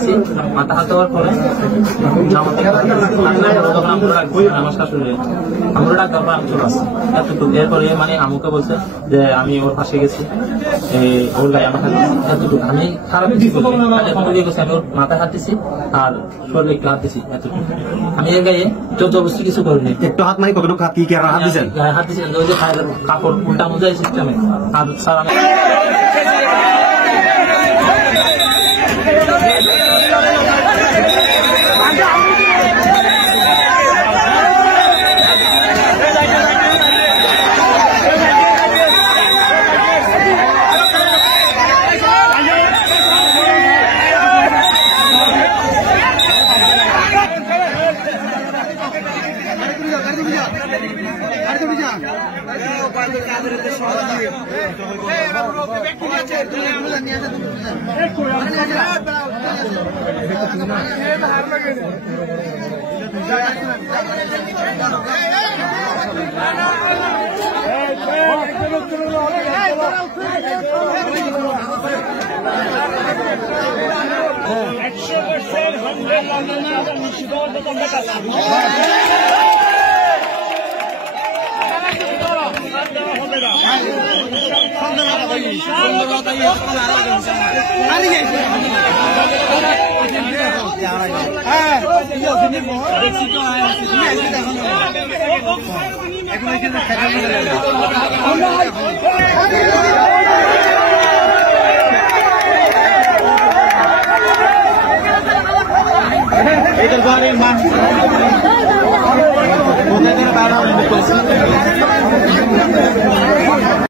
হাঁটাইছি, মাথা হাত দেওয়ার পরে আমার শাশুড়ি আমরা ডাক দেওয়ার পর আমি চলে আসছি এতটুকু। এরপরে মানে আমুকে বলছে যে আমি ওর পাশে গেছি, ওর গায়ে আমার হাত এতটুকু। আমি খারাপ কিছু গেছি, আমি ওর মাথায় হাত দিছি আর শরীরে একটু হাত দিছি এতটুকু। আমি এর গায়ে জবরদস্তি কিছু করিনি। একটু হাত নাই কখনো হাত দিয়েছেন? হাত দিয়েছেন ওই যে কাপড় উল্টা মোজাই সিস্টেমে আর স্যার আমি এটার বাড়ির মান কোথায়